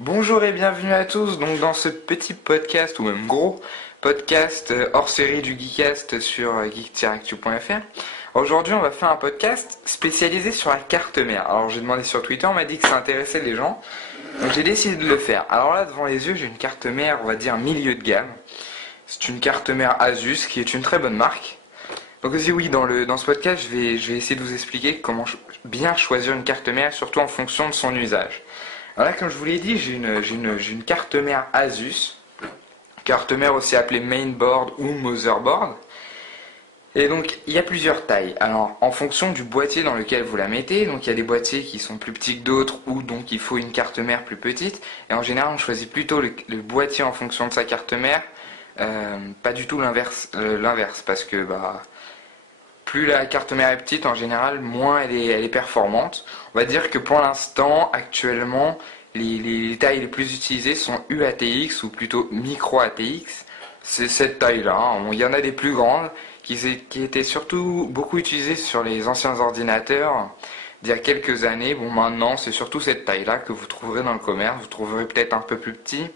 Bonjour et bienvenue à tous donc dans ce petit podcast ou même gros podcast hors série du Geekcast sur geek-actu.fr. Aujourd'hui on va faire un podcast spécialisé sur la carte mère. Alors j'ai demandé sur Twitter, on m'a dit que ça intéressait les gens, donc j'ai décidé de le faire. Alors là devant les yeux j'ai une carte mère, on va dire milieu de gamme. C'est une carte mère Asus qui est une très bonne marque. Donc aussi oui, dans ce podcast je vais essayer de vous expliquer comment bien choisir une carte mère, surtout en fonction de son usage. Alors là, comme je vous l'ai dit, j'ai une carte mère Asus, carte mère aussi appelée mainboard ou motherboard. Et donc, il y a plusieurs tailles. Alors, en fonction du boîtier dans lequel vous la mettez, donc il y a des boîtiers qui sont plus petits que d'autres, ou donc il faut une carte mère plus petite. Et en général, on choisit plutôt le boîtier en fonction de sa carte mère, pas du tout l'inverse, parce que plus la carte mère est petite, en général, moins elle est performante. On va dire que pour l'instant, actuellement, les tailles les plus utilisées sont UATX ou plutôt micro ATX. C'est cette taille-là. Hein. Il y en a des plus grandes qui étaient surtout beaucoup utilisées sur les anciens ordinateurs d'il y a quelques années. Bon, maintenant, c'est surtout cette taille-là que vous trouverez dans le commerce. Vous trouverez peut-être un peu plus petit,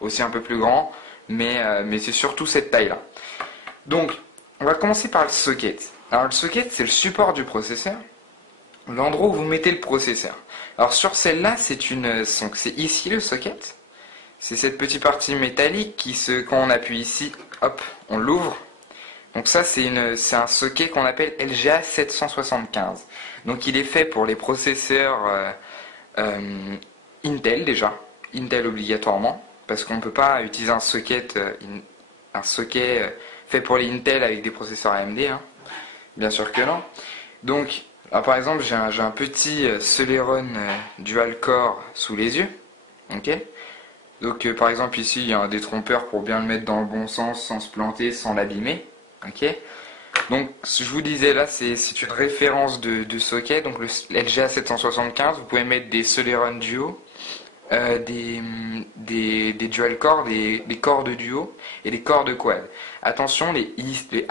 aussi un peu plus grand, mais c'est surtout cette taille-là. Donc, on va commencer par le socket. Alors le socket, c'est le support du processeur, l'endroit où vous mettez le processeur. Alors sur celle-là, c'est ici le socket. C'est cette petite partie métallique quand on appuie ici, hop, on l'ouvre. Donc ça, c'est un socket qu'on appelle LGA 775. Donc il est fait pour les processeurs Intel déjà, Intel obligatoirement, parce qu'on ne peut pas utiliser un socket fait pour les Intel avec des processeurs AMD. Hein. Bien sûr que non. Donc, là, par exemple, j'ai un petit Celeron Dual Core sous les yeux. Ok. Donc, par exemple, ici, il y a un détrompeur pour bien le mettre dans le bon sens, sans se planter, sans l'abîmer. Ok. Donc, je vous disais là, c'est une référence de socket. Donc, le LGA 775, vous pouvez mettre des Celeron Duo, des Dual Core, des corps de duo et des corps de quad. Attention, les i7,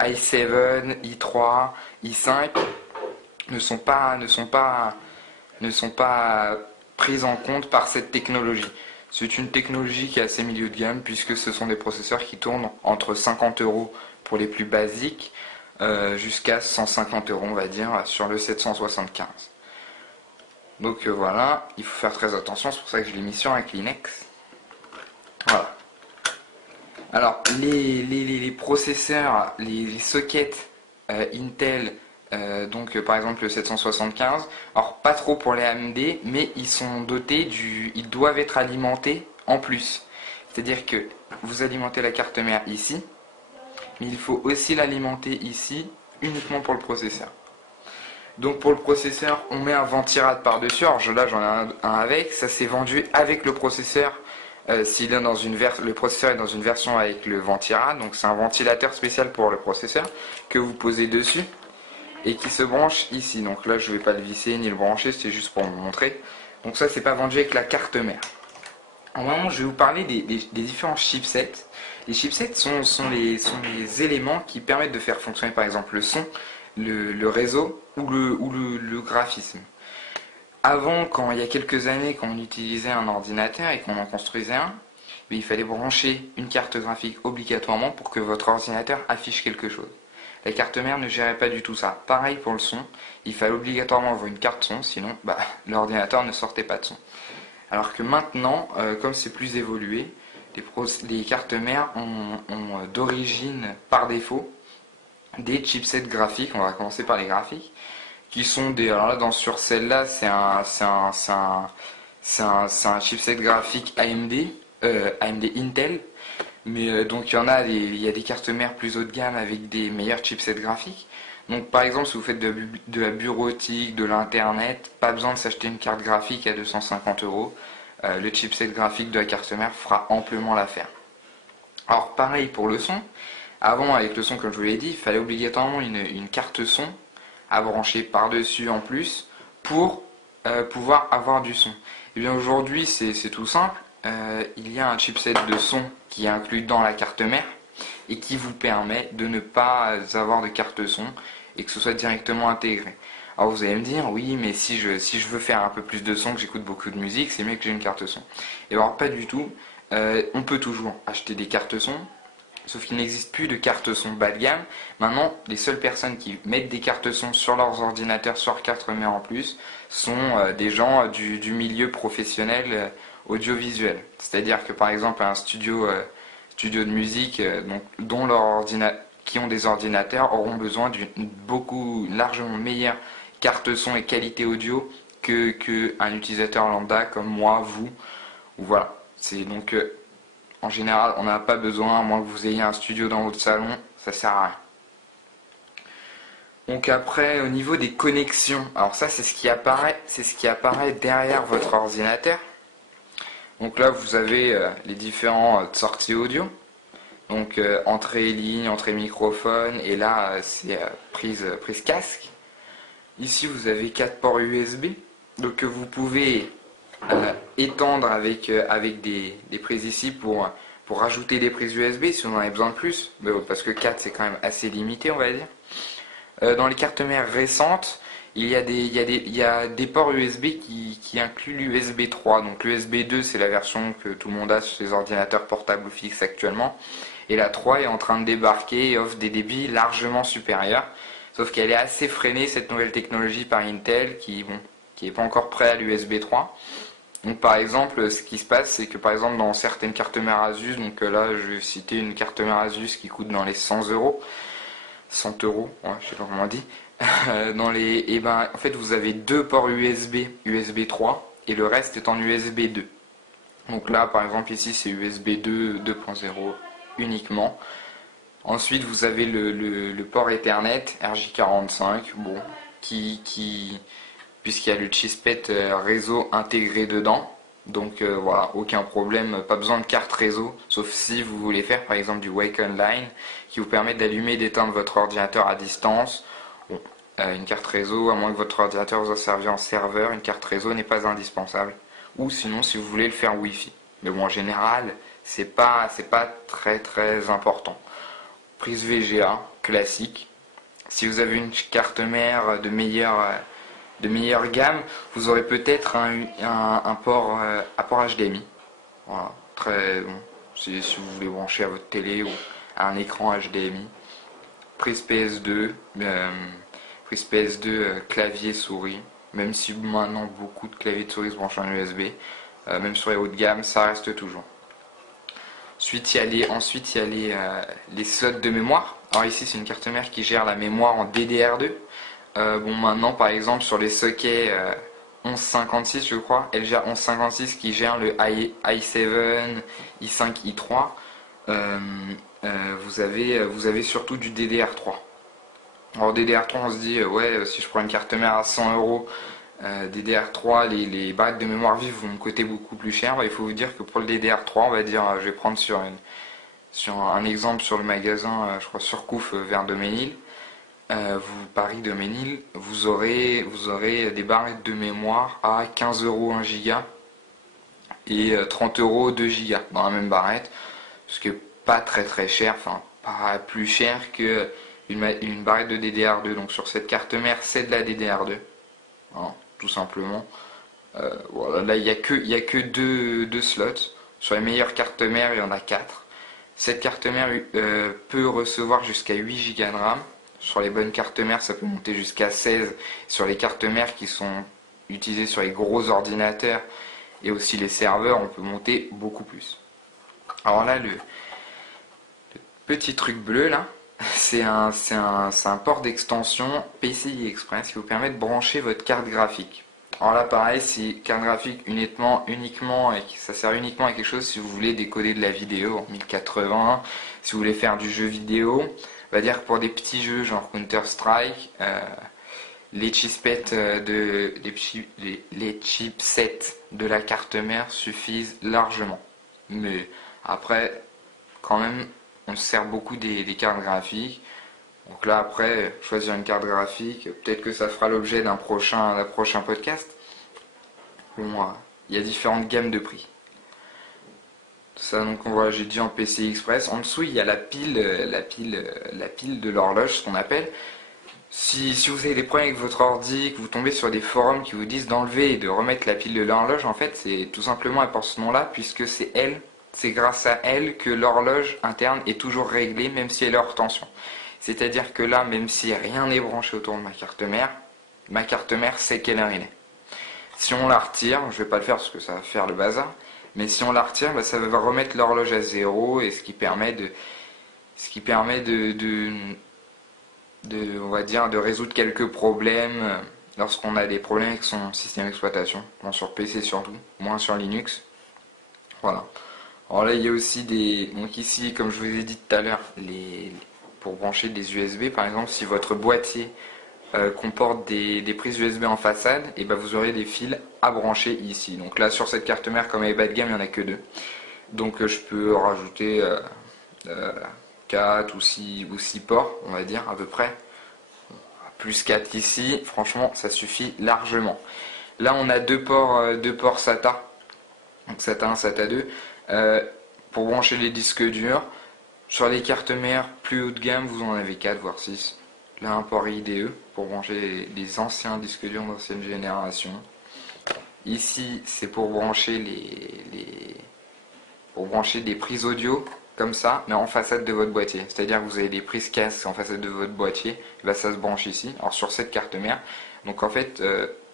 i3, i5 ne sont pas prises en compte par cette technologie. C'est une technologie qui est assez milieu de gamme puisque ce sont des processeurs qui tournent entre 50 € pour les plus basiques jusqu'à 150 € on va dire sur le 775. Donc voilà, il faut faire très attention, c'est pour ça que je l'ai mis sur un Kleenex. Voilà. Alors, les processeurs, les sockets Intel, donc par exemple le 775, alors pas trop pour les AMD, mais ils sont dotés ils doivent être alimentés en plus. C'est-à-dire que vous alimentez la carte mère ici, mais il faut aussi l'alimenter ici, uniquement pour le processeur. Donc pour le processeur, on met un ventirad par-dessus. Alors là, j'en ai un avec. Ça c'est vendu avec le processeur. Le processeur est dans une version avec le ventirad. Donc c'est un ventilateur spécial pour le processeur que vous posez dessus et qui se branche ici. Donc là, je ne vais pas le visser ni le brancher. C'est juste pour vous montrer. Donc ça, c'est pas vendu avec la carte mère. En moment, je vais vous parler des différents chipsets. Les chipsets sont les éléments qui permettent de faire fonctionner par exemple le son, le réseau ou le graphisme. Avant, il y a quelques années, quand on utilisait un ordinateur et qu'on en construisait un, il fallait brancher une carte graphique obligatoirement pour que votre ordinateur affiche quelque chose. La carte mère ne gérait pas du tout ça. Pareil pour le son, il fallait obligatoirement avoir une carte son, sinon l'ordinateur ne sortait pas de son. Alors que maintenant, comme c'est plus évolué, les cartes mères ont d'origine par défaut des chipsets graphiques. On va commencer par les graphiques, qui sont alors là, sur celle-là, c'est un chipset graphique AMD Intel. Mais donc il y a des cartes mères plus haut de gamme avec des meilleurs chipsets graphiques. Donc par exemple, si vous faites de la bureautique, de l'internet, pas besoin de s'acheter une carte graphique à 250 €. Le chipset graphique de la carte mère fera amplement l'affaire. Alors pareil pour le son. Avant, avec le son, comme je vous l'ai dit, il fallait obligatoirement une carte son à brancher par-dessus en plus pour pouvoir avoir du son. Et bien aujourd'hui, c'est tout simple. Il y a un chipset de son qui est inclus dans la carte mère et qui vous permet de ne pas avoir de carte son et que ce soit directement intégré. Alors vous allez me dire, oui, mais si je veux faire un peu plus de son, que j'écoute beaucoup de musique, c'est mieux que j'ai une carte son. Et alors pas du tout. On peut toujours acheter des cartes son, sauf qu'il n'existe plus de cartes son bas de gamme. Maintenant, les seules personnes qui mettent des cartes son sur leurs ordinateurs, sur leurs cartes mères en plus, sont des gens du milieu professionnel audiovisuel. C'est-à-dire que par exemple un studio de musique qui ont des ordinateurs auront besoin d'une largement meilleure carte son et qualité audio que un utilisateur lambda comme moi, vous, ou voilà. C'est donc en général, on n'a pas besoin, à moins que vous ayez un studio dans votre salon, ça sert à rien. Donc après, au niveau des connexions, alors ça c'est ce qui apparaît derrière votre ordinateur. Donc là vous avez les différentes sorties audio. Donc entrée ligne, entrée microphone, et là c'est prise casque. Ici vous avez 4 ports USB, donc que vous pouvez étendre avec des prises ici pour rajouter des prises USB si on en a besoin de plus, parce que 4 c'est quand même assez limité on va dire. Dans les cartes mères récentes, il y a des ports USB qui incluent l'USB 3. Donc l'USB 2 c'est la version que tout le monde a sur les ordinateurs portables ou fixes actuellement. Et la 3 est en train de débarquer et offre des débits largement supérieurs. Sauf qu'elle est assez freinée cette nouvelle technologie par Intel qui n'est pas encore prêt à l'USB 3. Donc par exemple, ce qui se passe, c'est que par exemple dans certaines cartes mères Asus, donc là je vais citer une carte mère Asus qui coûte dans les 100 euros, 100 euros, ouais, je sais pas comment on dit. En fait vous avez deux ports USB 3 et le reste est en USB 2. Donc là par exemple ici c'est USB 2 2.0 uniquement. Ensuite vous avez le port Ethernet RJ45, bon, puisqu'il y a le chipset réseau intégré dedans. Donc voilà, aucun problème, pas besoin de carte réseau, sauf si vous voulez faire par exemple du Wake Online qui vous permet d'allumer et d'éteindre votre ordinateur à distance. Bon, une carte réseau, à moins que votre ordinateur vous a servi en serveur, une carte réseau n'est pas indispensable. Ou sinon si vous voulez le faire Wi-Fi. Mais bon, en général, c'est pas très très important. Prise VGA classique. Si vous avez une carte mère de meilleure gamme, vous aurez peut-être un port HDMI. Voilà, très bon. Si vous voulez brancher à votre télé ou à un écran HDMI. Prise PS2, clavier souris. Même si maintenant beaucoup de claviers de souris se branchent en USB, même sur les hauts de gamme, ça reste toujours. Ensuite, il y a les slots de mémoire. Alors ici, c'est une carte mère qui gère la mémoire en DDR2. Maintenant, par exemple, sur les sockets 1156, je crois, elle gère 1156 qui gère le i7, i5, i3. Vous avez surtout du DDR3. Alors DDR3, on se dit, ouais, si je prends une carte mère à 100 euros, DDR3, les barrettes de mémoire vive vont me coûter beaucoup plus cher. Il faut vous dire que pour le DDR3, on va dire, je vais prendre sur un exemple sur le magasin, je crois Surcouf vers Doménil. Paris Doménil, vous aurez des barrettes de mémoire à 15 euros 1 giga et 30 euros 2 gigas dans la même barrette, ce qui est pas très très cher, enfin pas plus cher que une barrette de DDR2. Donc sur cette carte mère, c'est de la DDR2, hein, tout simplement. Voilà, là il y a que deux slots. Sur les meilleures cartes mères, il y en a 4. Cette carte mère peut recevoir jusqu'à 8 Go de RAM. Sur les bonnes cartes mères, ça peut monter jusqu'à 16. Sur les cartes mères qui sont utilisées sur les gros ordinateurs et aussi les serveurs, on peut monter beaucoup plus. Alors là, le petit truc bleu là, c'est un port d'extension PCI Express qui vous permet de brancher votre carte graphique. Alors là pareil, c'est carte graphique uniquement et ça sert uniquement à quelque chose si vous voulez décoder de la vidéo en 1080, si vous voulez faire du jeu vidéo. On va dire que pour des petits jeux genre Counter Strike, les chipsets de la carte mère suffisent largement. Mais après, quand même, on se sert beaucoup des cartes graphiques. Donc là après, choisir une carte graphique, peut-être que ça fera l'objet d'un prochain podcast. Bon, il y a différentes gammes de prix. Ça, donc voilà, j'ai dit en PCI Express. En dessous, il y a la pile de l'horloge, ce qu'on appelle. Si vous avez des problèmes avec votre ordi, que vous tombez sur des forums qui vous disent d'enlever et de remettre la pile de l'horloge, en fait, c'est tout simplement elle porte ce nom-là, puisque c'est grâce à elle que l'horloge interne est toujours réglée, même si elle est hors tension. C'est-à-dire que là, même si rien n'est branché autour de ma carte mère sait quelle heure il est. Si on la retire, je vais pas le faire parce que ça va faire le bazar, mais si on la retire, bah, ça va remettre l'horloge à zéro, et ce qui permet on va dire, de résoudre quelques problèmes lorsqu'on a des problèmes avec son système d'exploitation. Bon, sur PC surtout, moins sur Linux. Voilà. Alors là, il y a aussi donc ici, comme je vous ai dit tout à l'heure, pour brancher des USB, par exemple, si votre boîtier comporte des prises USB en façade, et ben vous aurez des fils à brancher ici. Donc là, sur cette carte mère, comme elle est bas de gamme, il n'y en a que 2. Donc je peux rajouter 4 ou 6 ports, on va dire, à peu près. Plus 4 ici, franchement, ça suffit largement. Là, on a deux ports SATA, donc SATA 1, SATA 2, pour brancher les disques durs. Sur les cartes mères plus haut de gamme, vous en avez 4, voire 6. Là, un port IDE pour brancher les anciens disques durs d'ancienne génération. Ici, c'est pour brancher pour brancher des prises audio comme ça, mais en façade de votre boîtier. C'est-à-dire que vous avez des prises casques en façade de votre boîtier, là ça se branche ici, alors sur cette carte mère. Donc en fait,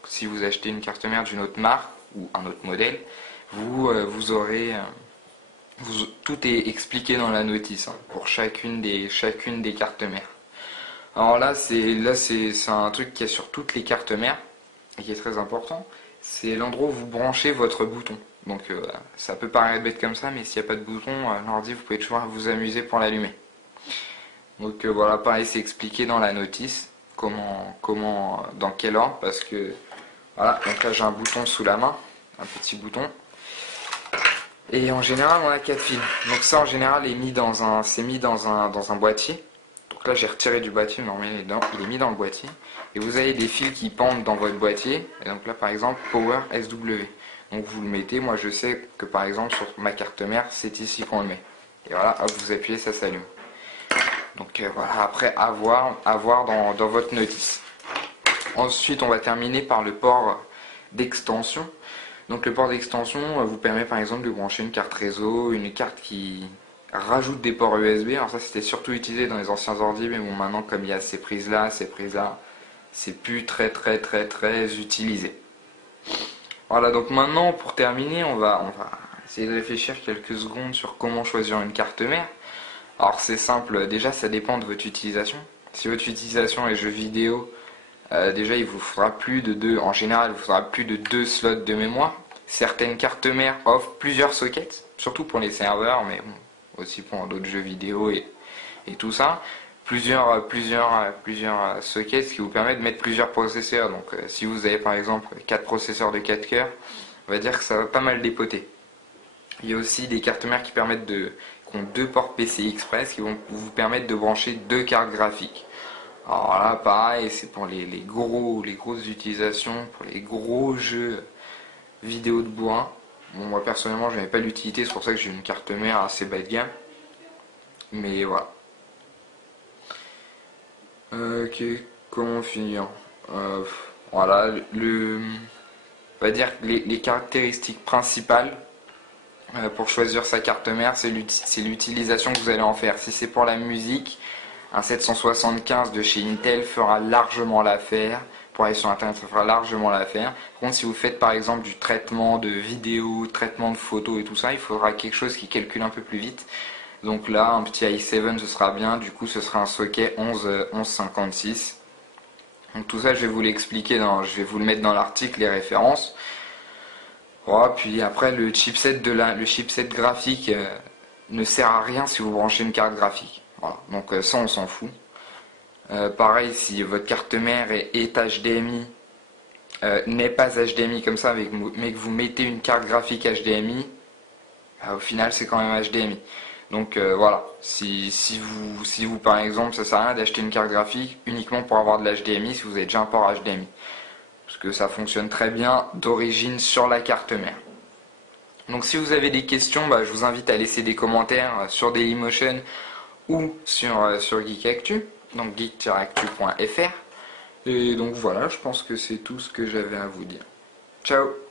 si vous achetez une carte mère d'une autre marque ou un autre modèle, vous aurez tout est expliqué dans la notice, hein, pour chacune des cartes mères. Alors là c'est un truc qui est sur toutes les cartes mères et qui est très important. C'est l'endroit où vous branchez votre bouton. Donc ça peut paraître bête comme ça, mais s'il n'y a pas de bouton, l'ordi, vous pouvez toujours vous amuser pour l'allumer. Donc voilà, pareil, c'est expliqué dans la notice, dans quel ordre, parce que voilà, donc là j'ai un bouton sous la main, un petit bouton. Et en général, on a 4 fils. Donc ça, en général, c'est mis dans un boîtier. Donc là, j'ai retiré du boîtier, mais il est mis dans le boîtier. Et vous avez des fils qui pendent dans votre boîtier. Et donc là, par exemple, Power SW. Donc vous le mettez, moi je sais que par exemple sur ma carte mère, c'est ici qu'on le met. Et voilà, hop, vous appuyez, ça s'allume. Donc voilà, après à voir dans votre notice. Ensuite, on va terminer par le port d'extension. Donc le port d'extension vous permet par exemple de brancher une carte réseau, une carte qui rajoute des ports USB. Alors ça, c'était surtout utilisé dans les anciens ordi, mais bon, maintenant comme il y a ces prises là, c'est plus très utilisé. Voilà, donc maintenant pour terminer, on va essayer de réfléchir quelques secondes sur comment choisir une carte mère. Alors c'est simple, déjà ça dépend de votre utilisation. Si votre utilisation est jeux vidéo, déjà il vous faudra en général il vous faudra plus de 2 slots de mémoire. Certaines cartes mères offrent plusieurs sockets, surtout pour les serveurs, mais bon, aussi pour d'autres jeux vidéo et tout ça. Plusieurs sockets, ce qui vous permet de mettre plusieurs processeurs. Donc si vous avez par exemple 4 processeurs de 4 cœurs, on va dire que ça va pas mal dépoter. Il y a aussi des cartes mères qui ont 2 ports PCI Express qui vont vous permettre de brancher 2 cartes graphiques. Alors là pareil, c'est pour les grosses utilisations, pour les gros jeux vidéo de bourrin. Bon, moi personnellement je n'avais pas l'utilité, c'est pour ça que j'ai une carte mère assez bas de gamme. Mais voilà. Ok, comment finir voilà, on va dire que les caractéristiques principales pour choisir sa carte mère, c'est l'utilisation que vous allez en faire. Si c'est pour la musique, un 775 de chez Intel fera largement l'affaire. Pour aller sur internet, ça fera largement l'affaire. Par contre, si vous faites par exemple du traitement de vidéos, traitement de photos et tout ça, il faudra quelque chose qui calcule un peu plus vite. Donc là, un petit i7 ce sera bien, du coup ce sera un socket 1156. Donc tout ça je vais vous l'expliquer, je vais vous le mettre dans l'article, les références. Voilà, puis après le chipset graphique ne sert à rien si vous branchez une carte graphique. Voilà, donc ça on s'en fout. Pareil, si votre carte mère est HDMI, n'est pas HDMI comme ça, mais que vous mettez une carte graphique HDMI, au final c'est quand même HDMI. Donc voilà, si vous par exemple, ça sert à rien d'acheter une carte graphique uniquement pour avoir de l'HDMI si vous avez déjà un port HDMI. Parce que ça fonctionne très bien d'origine sur la carte mère. Donc si vous avez des questions, je vous invite à laisser des commentaires sur Dailymotion ou sur Geek Actu, donc geek-actu.fr. Et donc voilà, je pense que c'est tout ce que j'avais à vous dire. Ciao!